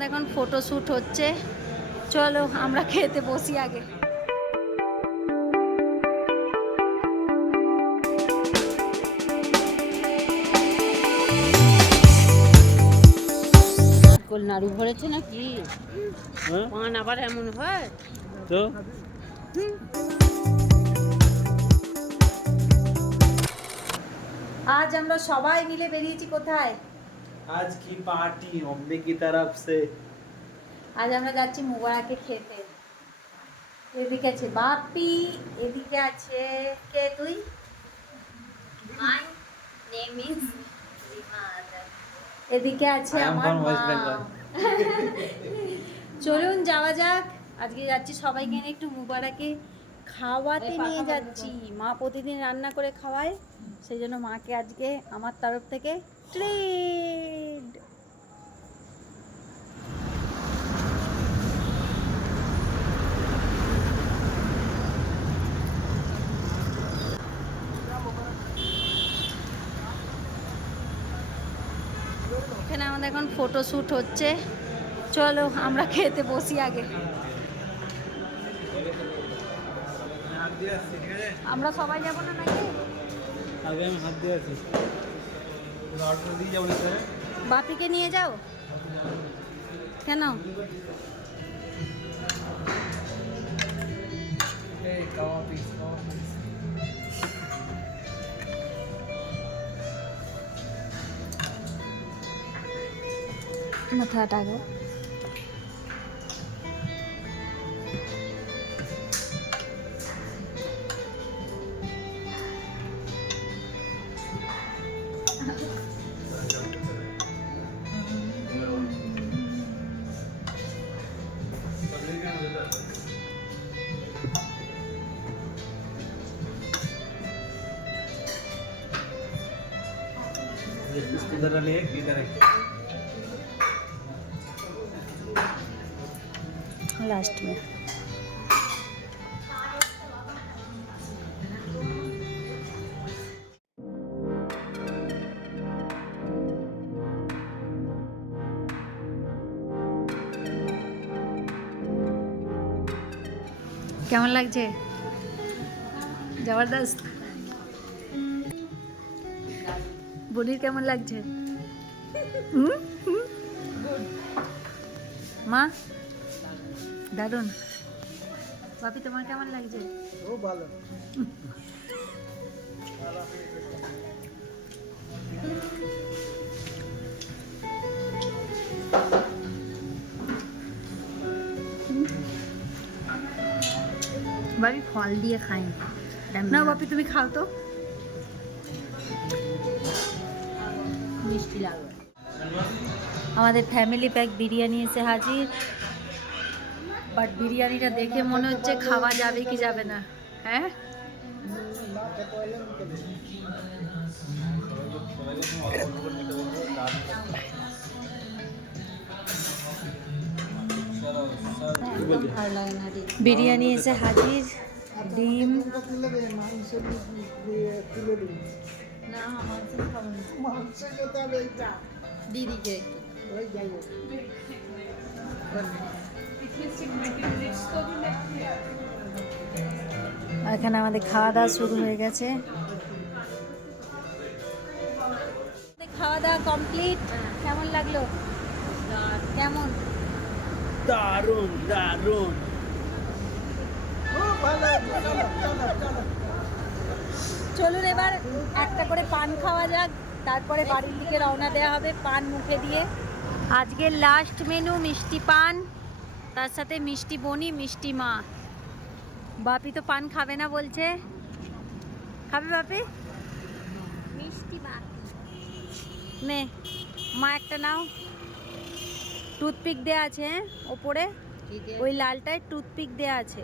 আমাদের এখন ফটোশ্যুট হচ্ছে, চলো আমরা খেতে বসি আগে। নাড়ু ভরেছে নাকি? পান আবার এমন হয় তো আজ আমরা সবাই মিলে বেরিয়েছি কোথায়? आज की पार्टी मम्मी की तरफ से। আজ আমরা যাচ্ছি মুবারকে খেতে। এদিকে আছে বাপি, এদিকে আছে কে তুই? My name is Rima. এদিকে আছে I am আমার from মা। West Bengal. চলুন যাওয়া যাক। আজকে যাচ্ছি সবাইকে নিয়ে একটু মুবারকে খাওয়াতে নিয়ে যাচ্ছি। মা প্রতিদিন রান্না করে খাওয়ায়, সেই জন্য মাকে আজকে আমার তরফ থেকে ট্রিট। এখানে আমাদের এখন ফটোশ্যুট হচ্ছে, চলো আমরা খেতে বসি আগে। আমরা সবাই যাবো না নাকি? আগে আমি হাত দিয়ে আছি, অর্ডার দিয়ে যাবো স্যার। বাপিকে নিয়ে যাও কেন? এই কাওয়া পিস মাথাটা গো। इधर ले इधर लास्ट में কেমন লাগছে? জবরদস্ত। বলির কেমন লাগছে? মা দারুন। বাপি তোমার কেমন লাগছে? ও ভালো। বাপি ফল দিয়ে খাই না। বাপি তুমি খাও তো। মিষ্টি লাগবে। আমাদের ফ্যামিলি প্যাক বিরিয়ানি এসে হাজির, বাট বিরিয়ানিটা দেখে মনে হচ্ছে খাওয়া যাবে কি যাবে না। হ্যাঁ ভালো লাগে না রে। বিরিয়ানি এসে হাজির, ডিম। না মাংস খাবো না। দিদিকে এখানে আমাদের খাওয়া দাওয়া শুরু হয়ে গেছে। খাওয়া দাওয়া কমপ্লিট। কেমন লাগলো? কেমন? দারুন দারুন। চলুন এবার একটা করে পান খাওয়া যাক, তারপরে বাড়ির দিকে রওনা দেওয়া হবে পান মুখে দিয়ে। আজকের লাস্ট মেনু মিষ্টি পান, তার সাথে মিষ্টি বনি, মিষ্টি মা। বাপি তো পান খাবে না বলছে, খাবে বাপি? মিষ্টি বাপি নে মা একটা নাও। টুথপিক দেয়া আছে ওপরে, ওই লালটায় টুথপিক দেয়া আছে।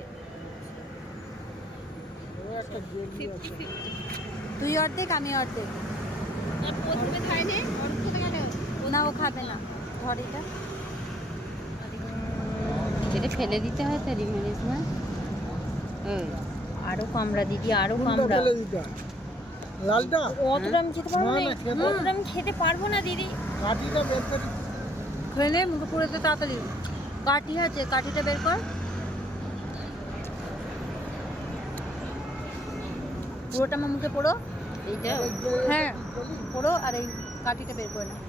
তুই অর্ধেক আমি অর্ধেক। প্রথমে খাইনি না ও খাবে না। ধর এটা। যেটা ফেলে দিতে হয় তো রিমেনিস না। আরো কামড়া দিদি, আরো কামড়া। লালটা অতটা আমি খেতে পারবো না। না, খেতে অতটা আমি খেতে পারবো না দিদি। কাটিটা বের করে খেলে মুখে পুরোতে তাড়াতাড়ি। কাঠি আছে, কাঠিটা বের কর। পুরোটা আমার মুখে পড়ো। এইটা হ্যাঁ পড়ো, আর এই কাঠিটা বের করে নাও।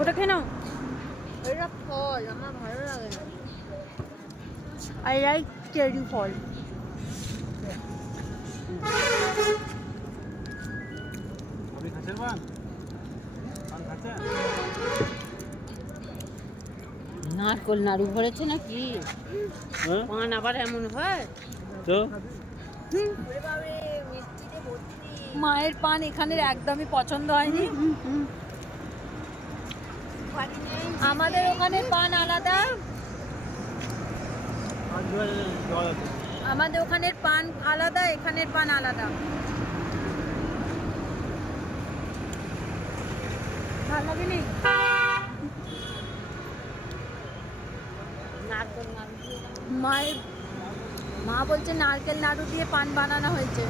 ওটা খেয়ে নাও। এটা ফল আমার ভালো লাগে না। আই লাইক চেরি ফল। আপনি খাচ্ছেন পান? পান খাচ্ছেন? নারকোল নাড়ু ভরেছে নাকি? হ্যাঁ পান আবার এমন হয়? তো মায়ের পান এখানের একদমই পছন্দ হয়নি। আমাদের ওখানে পান আলাদা, আর জল আছে। আমাদের ওখানের পান আলাদা, এখানের পান আলাদা। ভালো লাগেনি? নারকোল নাড়ু দিয়ে মায়ের মা বলছে নারকেল নাড়ু দিয়ে পান বানানো হয়েছে।